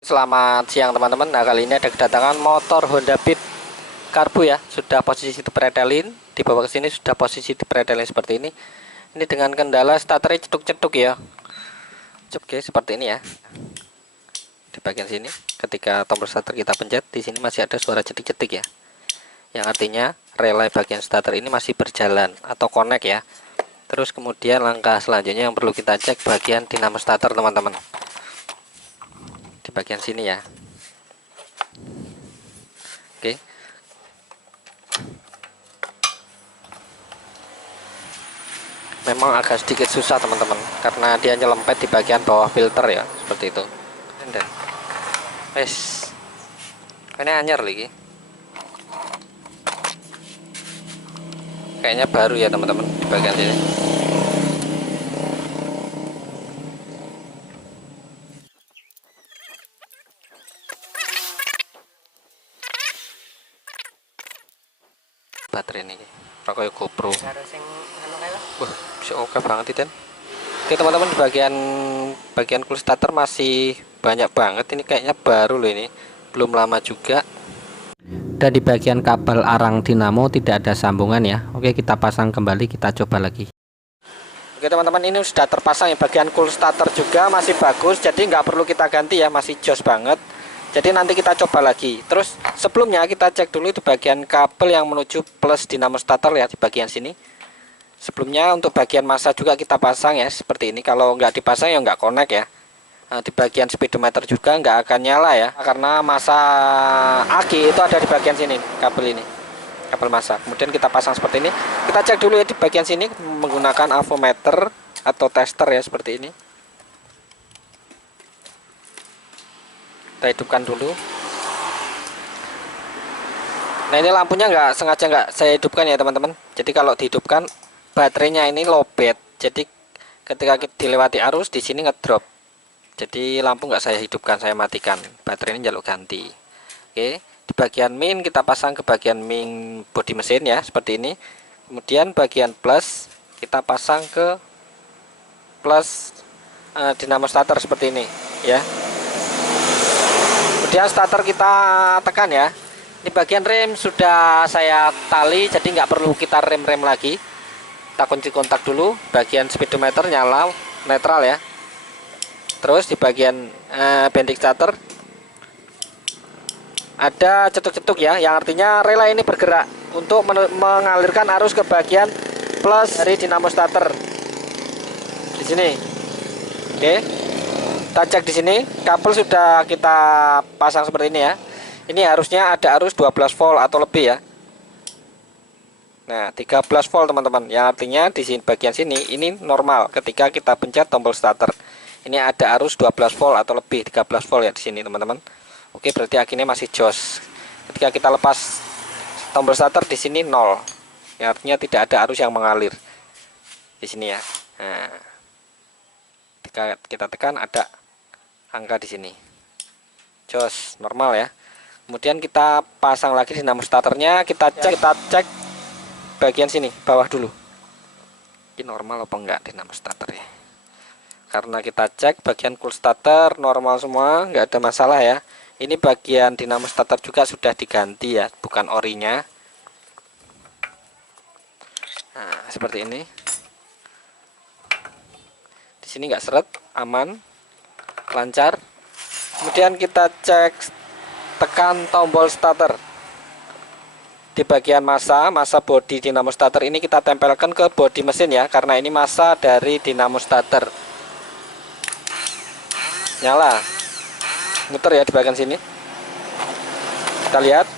Selamat siang teman-teman. Nah, kali ini ada kedatangan motor Honda Beat Karbu ya. Sudah posisi dipretelin, dibawa ke sini sudah posisi dipretelin seperti ini. Ini dengan kendala starternya ceduk-ceduk ya. Oke, seperti ini ya. Di bagian sini ketika tombol starter kita pencet, di sini masih ada suara cetik-cetik ya. Yang artinya relay bagian starter ini masih berjalan atau connect ya. Terus kemudian langkah selanjutnya yang perlu kita cek bagian dinamo starter teman-teman. Di bagian sini ya. Oke. Memang agak sedikit susah teman-teman karena dia nyelempet di bagian bawah filter ya, seperti itu. Dan wes ini anyar lagi, kayaknya baru ya teman-teman di bagian sini. Baterai ini pakai GoPro. Wah, bisa oke banget itu. Oke teman-teman, di bagian cool starter masih banyak banget. Ini kayaknya baru loh, ini belum lama juga. Dan di bagian kabel arang dinamo tidak ada sambungan ya. Oke, kita pasang kembali, kita coba lagi. Oke teman-teman, ini sudah terpasang ya. Bagian cool starter juga masih bagus, jadi nggak perlu kita ganti ya, masih jos banget. Jadi nanti kita coba lagi. Terus sebelumnya kita cek dulu di bagian kabel yang menuju plus dinamo starter ya, di bagian sini. Sebelumnya untuk bagian massa juga kita pasang ya, seperti ini. Kalau nggak dipasang ya nggak connect ya. Nah, di bagian speedometer juga nggak akan nyala ya, karena massa aki itu ada di bagian sini, kabel ini, kabel massa. Kemudian kita pasang seperti ini. Kita cek dulu ya di bagian sini menggunakan avometer atau tester ya, seperti ini. Kita hidupkan dulu. Nah, ini lampunya sengaja nggak saya hidupkan ya teman-teman. Jadi kalau dihidupkan baterainya ini lowbat. Jadi ketika kita dilewati arus di sini ngedrop. Jadi lampu nggak saya hidupkan, saya matikan. Baterai ini jaluk ganti. Oke, di bagian main kita pasang ke bagian main bodi mesin ya, seperti ini. Kemudian bagian plus kita pasang ke plus dinamo starter seperti ini ya. Kemudian starter kita tekan ya. Di bagian rem sudah saya tali, jadi nggak perlu kita rem lagi. Kita kunci kontak dulu. Bagian speedometer nyala netral ya. Terus di bagian bending starter ada cetuk-cetuk ya, yang artinya relay ini bergerak untuk mengalirkan arus ke bagian plus dari dinamo starter. Di sini. Oke. Kita cek di sini, kabel sudah kita pasang seperti ini ya. Ini harusnya ada arus 12 volt atau lebih ya. Nah, 13 volt teman-teman. Yang artinya di sini bagian sini ini normal ketika kita pencet tombol starter. Ini ada arus 12 volt atau lebih, 13 volt ya di sini teman-teman. Oke, berarti akhirnya masih jos. Ketika kita lepas tombol starter di sini 0. Yang artinya tidak ada arus yang mengalir di sini ya. Nah, ketika kita tekan ada angka di sini. Jos, normal ya. Kemudian kita pasang lagi dinamo starternya, kita cek bagian sini bawah dulu. Ini normal apa enggak dinamo starter ya? Karena kita cek bagian cool starter normal semua, nggak ada masalah ya. Ini bagian dinamo starter juga sudah diganti ya, bukan orinya. Nah, seperti ini. Di sini nggak seret, aman, lancar. Kemudian kita cek, tekan tombol starter. Di bagian massa bodi dinamo starter ini kita tempelkan ke bodi mesin ya, karena ini massa dari dinamo starter. Nyala, muter ya di bagian sini. Kita lihat.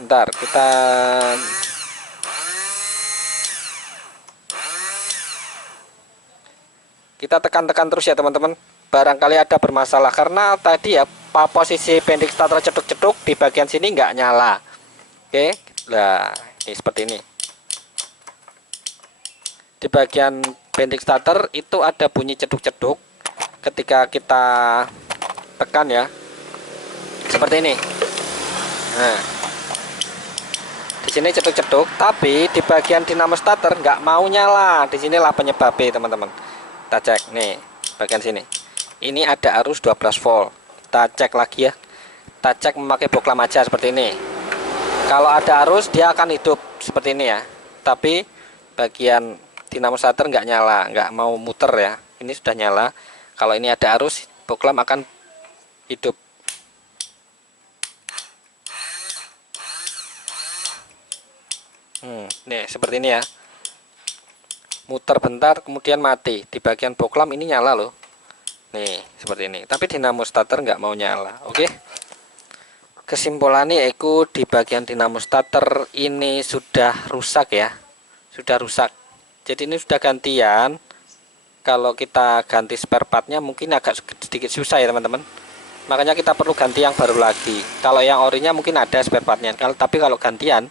Bentar, kita tekan-tekan terus ya teman-teman. Barangkali ada bermasalah karena tadi ya posisi bending starter ceduk-ceduk di bagian sini nggak nyala. Oke, nah ini seperti ini. Di bagian bending starter itu ada bunyi ceduk-ceduk ketika kita tekan ya, seperti ini. Nah, di sini ceduk-ceduk, tapi di bagian dinamo starter nggak mau nyala. Di sinilah penyebabnya teman-teman. Kita cek nih, bagian sini. Ini ada arus 12 volt. Kita cek lagi ya. Kita cek memakai boklam aja seperti ini. Kalau ada arus dia akan hidup seperti ini ya. Tapi bagian dinamo starter nggak nyala, nggak mau muter ya. Ini sudah nyala. Kalau ini ada arus, boklam akan hidup. Nih seperti ini ya. Muter bentar kemudian mati. Di bagian boklam ini nyala loh. Nih seperti ini. Tapi dinamo starter nggak mau nyala. Oke. Kesimpulannya yaitu di bagian dinamo starter ini sudah rusak ya. Sudah rusak. Jadi ini sudah gantian. Kalau kita ganti spare partnya mungkin agak sedikit susah ya teman-teman. Makanya kita perlu ganti yang baru lagi. Kalau yang orinya mungkin ada spare partnya. Tapi kalau gantian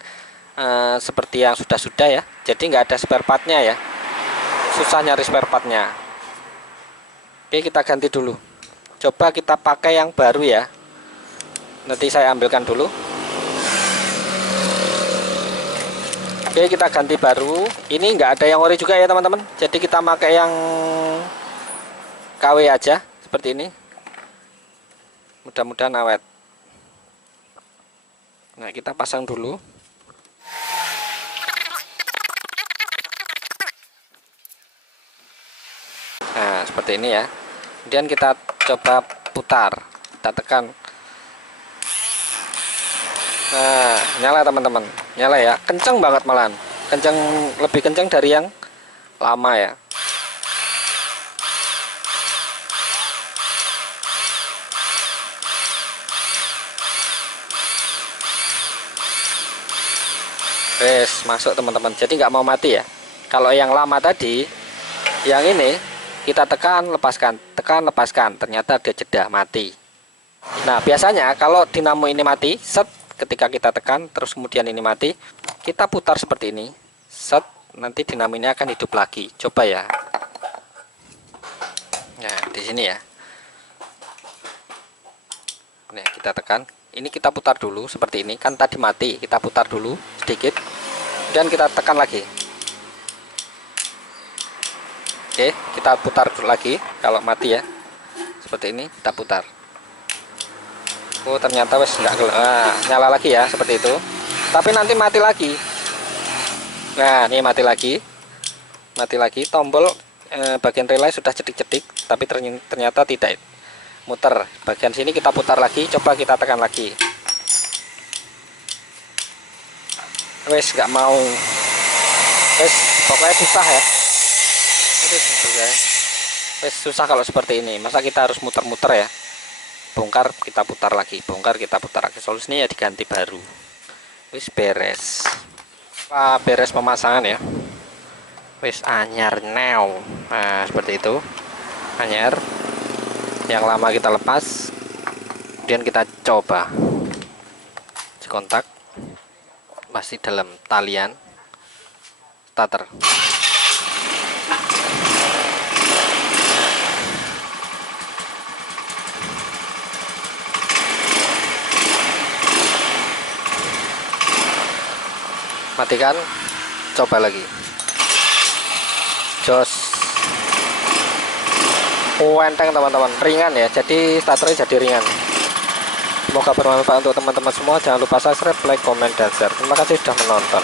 seperti yang sudah ya. Jadi nggak ada spare partnya ya. Susah nyari spare partnya. Oke, kita ganti dulu. Coba kita pakai yang baru ya. Nanti saya ambilkan dulu. Oke, kita ganti baru. Ini nggak ada yang ori juga ya teman-teman. Jadi kita pakai yang KW aja seperti ini. Mudah-mudahan awet. Nah, kita pasang dulu. Nah, seperti ini ya. Kemudian kita coba putar. Kita tekan. Nah, nyala teman-teman. Nyala ya. Kenceng banget malahan. Kenceng, lebih kenceng dari yang lama ya. Wes, masuk teman-teman. Jadi nggak mau mati ya. Kalau yang lama tadi, yang ini kita tekan, lepaskan, tekan, lepaskan. Ternyata ada jeda mati. Nah, biasanya kalau dinamo ini mati, set, ketika kita tekan, terus kemudian ini mati, kita putar seperti ini, set, nanti dinamo ini akan hidup lagi. Coba ya. Nah, di sini ya. Nah, kita tekan. Ini kita putar dulu seperti ini. Kan tadi mati, kita putar dulu sedikit. Dan kita tekan lagi. Oke, kita putar lagi. Kalau mati ya, seperti ini, kita putar. Oh, ternyata wes nggak nyala lagi ya, seperti itu. Tapi nanti mati lagi. Nah, ini mati lagi. Mati lagi. Tombol bagian relay sudah cedik-cedik, tapi ternyata tidak muter. Bagian sini kita putar lagi, coba kita tekan lagi. Wes nggak mau. Wes pokoknya susah ya. Wes susah kalau seperti ini. Masa kita harus muter-muter ya. Bongkar kita putar lagi, bongkar kita putar lagi. Solusinya ya diganti baru. Wis beres. Beres pemasangan ya. Wis anyar now. Nah, seperti itu. Anyar. Yang lama kita lepas. Kemudian kita coba. Kontak masih dalam talian starter. Matikan, coba lagi. Jos. Enteng teman-teman, ringan ya. Jadi starternya jadi ringan. Semoga bermanfaat untuk teman-teman semua. Jangan lupa subscribe, like, komen, dan share. Terima kasih sudah menonton.